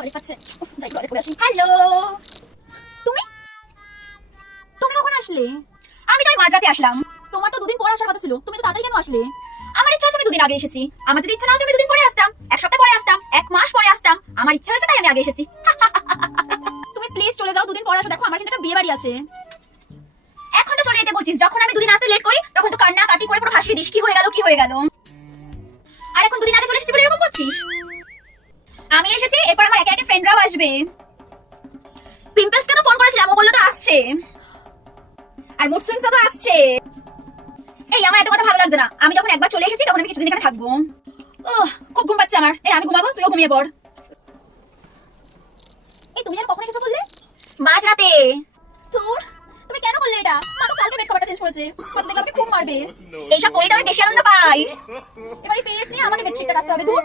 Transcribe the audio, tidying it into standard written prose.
Toilet পাচ্ছে। যাই toilet করে আসি। হ্যালো, তুমি তুমি কখন আসলে? আমি তাই মাঝরাতে আসলাম। তোমার তো দুদিন পর আসার কথা ছিল, তুমি তো তাড়াতাড়ি কেন আসলে? আমার ইচ্ছা আছে আমি দুদিন আগে এসেছি। আমার যদি ইচ্ছা না হতো আমি দুদিন পরে আসতাম, এক সপ্তাহ পরে আসতাম, এক মাস পরে আসতাম। আমার ইচ্ছা হয়েছে তাই আমি আগে এসেছি। তুমি প্লিজ চলে যাও, দুদিন পর আসো। দেখো আমার কিন্তু একটা বিয়ে বাড়ি আছে। এখন তো চলে যেতে বলছিস, যখন আমি দুদিন আসতে লেট করি তখন তো কান্না কাটি করে পুরো ভাসিয়ে দিস কি হয়ে গেল কি হয়ে গেল। আর এখন দুদিন আগে চলে এসেছি বলে এরকম করছিস। আমি এসেছি, এরপর আমার একে একে ফ্রেন্ডরাও আসবে। পিম্পলসকে তো ফোন করেছিলাম, ও বললো তো আসছে। আর মুড সুইংসও তো আসছে। এই আমার এত কথা ভালো লাগছে না। আমি যখন একবার চলে এসেছি তখন আমি কিছুদিন এখানে থাকবো। খুব ঘুম পাচ্ছে আমার। এই আমি ঘুমাবো, তুইও ঘুমিয়ে পড়। এই তুমি যেন কখন এসেছো বললে? মাঝরাতে। ধুর, তুমি কেন বললে এটা? মা তো কালকে বেড কভারটা চেঞ্জ করেছে। কত দেখে আমাকে খুব মারবে। এইসব করেই তো আমি বেশি আনন্দ পাই। এবারে পেরিয়েছ নিয়ে আমাকে বেডশিটটা কাচতে হবে। ধুর।